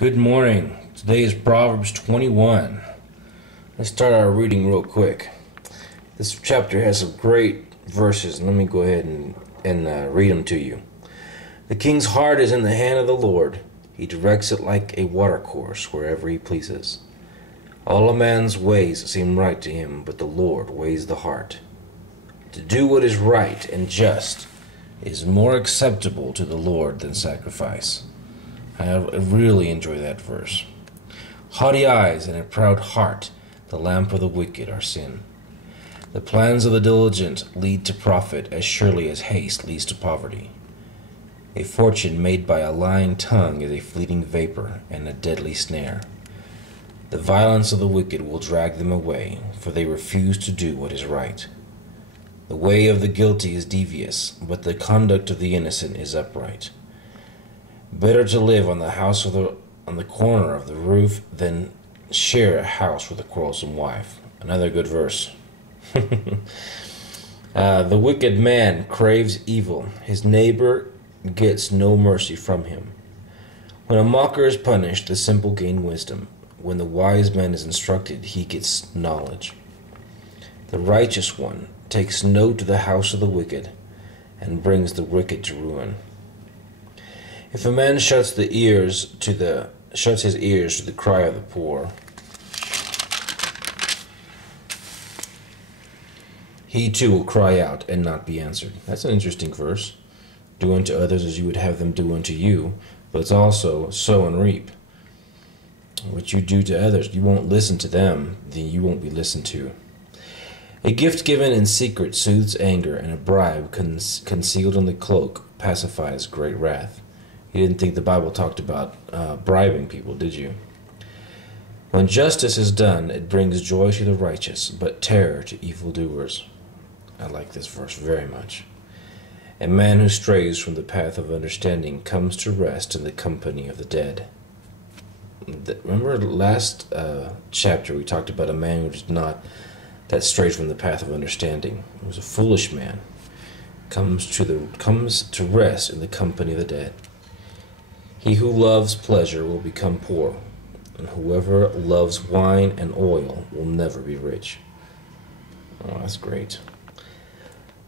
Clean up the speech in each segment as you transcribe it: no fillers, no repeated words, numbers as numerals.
Good morning. Today is Proverbs 21. Let's start our reading real quick. This chapter has some great verses. Let me go ahead and read them to you. The king's heart is in the hand of the Lord. He directs it like a watercourse wherever he pleases. All a man's ways seem right to him, but the Lord weighs the heart. To do what is right and just is more acceptable to the Lord than sacrifice. I really enjoy that verse. Haughty eyes and a proud heart, the lamp of the wicked, are sin. The plans of the diligent lead to profit as surely as haste leads to poverty. A fortune made by a lying tongue is a fleeting vapor and a deadly snare. The violence of the wicked will drag them away, for they refuse to do what is right. The way of the guilty is devious, but the conduct of the innocent is upright. Better to live on the corner of the roof than share a house with a quarrelsome wife. Another good verse. The wicked man craves evil. His neighbor gets no mercy from him. When a mocker is punished, the simple gain wisdom. When the wise man is instructed, he gets knowledge. The righteous one takes note of the house of the wicked and brings the wicked to ruin. If a man shuts his ears to the cry of the poor, he too will cry out and not be answered. That's an interesting verse. Do unto others as you would have them do unto you, but it's also sow and reap. What you do to others, you won't listen to them, then you won't be listened to. A gift given in secret soothes anger, and a bribe concealed in the cloak pacifies great wrath. You didn't think the Bible talked about bribing people, did you? When justice is done, it brings joy to the righteous, but terror to evildoers. I like this verse very much. A man who strays from the path of understanding comes to rest in the company of the dead. Remember last chapter we talked about a man that strays from the path of understanding. He was a foolish man. Comes to rest in the company of the dead. He who loves pleasure will become poor, and whoever loves wine and oil will never be rich. Oh, that's great.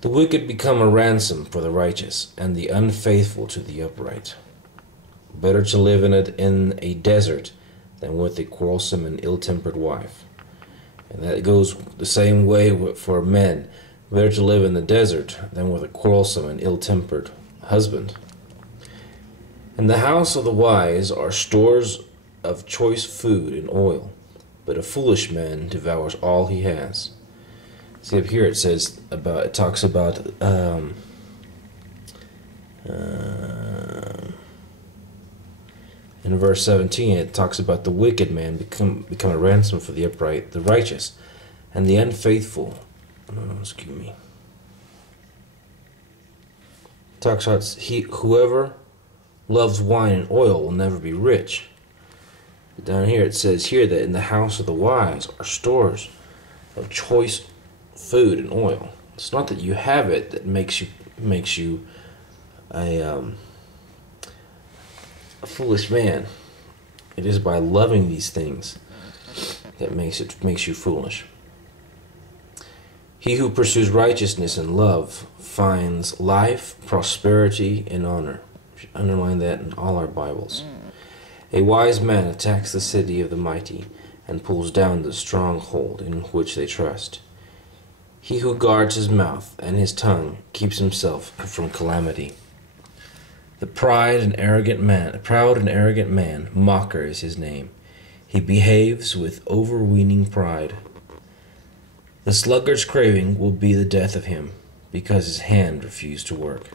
The wicked become a ransom for the righteous, and the unfaithful to the upright. Better to live in a desert than with a quarrelsome and ill-tempered wife. And that goes the same way for men. Better to live in the desert than with a quarrelsome and ill-tempered husband. In the house of the wise are stores of choice food and oil, but a foolish man devours all he has. See up here it talks about in verse 17 it talks about the wicked man become a ransom for the upright, the righteous, and the unfaithful. It talks about whoever loves wine and oil will never be rich. Down here it says here that in the house of the wise are stores of choice food and oil. It's not that you have it that makes you a foolish man. It is by loving these things that makes you foolish. He who pursues righteousness and love finds life, prosperity, and honor. We should underline that in all our Bibles. A wise man attacks the city of the mighty and pulls down the stronghold in which they trust. He who guards his mouth and his tongue keeps himself from calamity. The proud and arrogant man, mocker is his name. He behaves with overweening pride. The sluggard's craving will be the death of him, because his hand refused to work.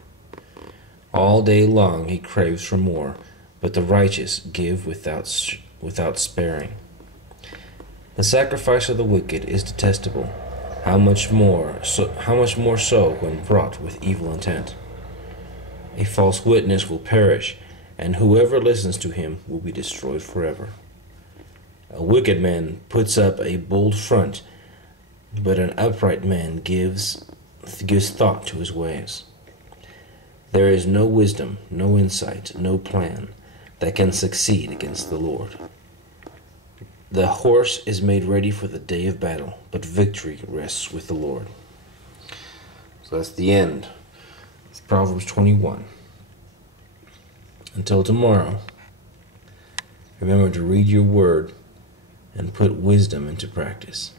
All day long he craves for more, but the righteous give without sparing. The sacrifice of the wicked is detestable. How much more so when brought with evil intent. A false witness will perish, and whoever listens to him will be destroyed forever. A wicked man puts up a bold front, but an upright man gives thought to his ways. There is no wisdom, no insight, no plan, that can succeed against the Lord. The horse is made ready for the day of battle, but victory rests with the Lord. So that's the end. It's Proverbs 21. Until tomorrow, remember to read your word and put wisdom into practice.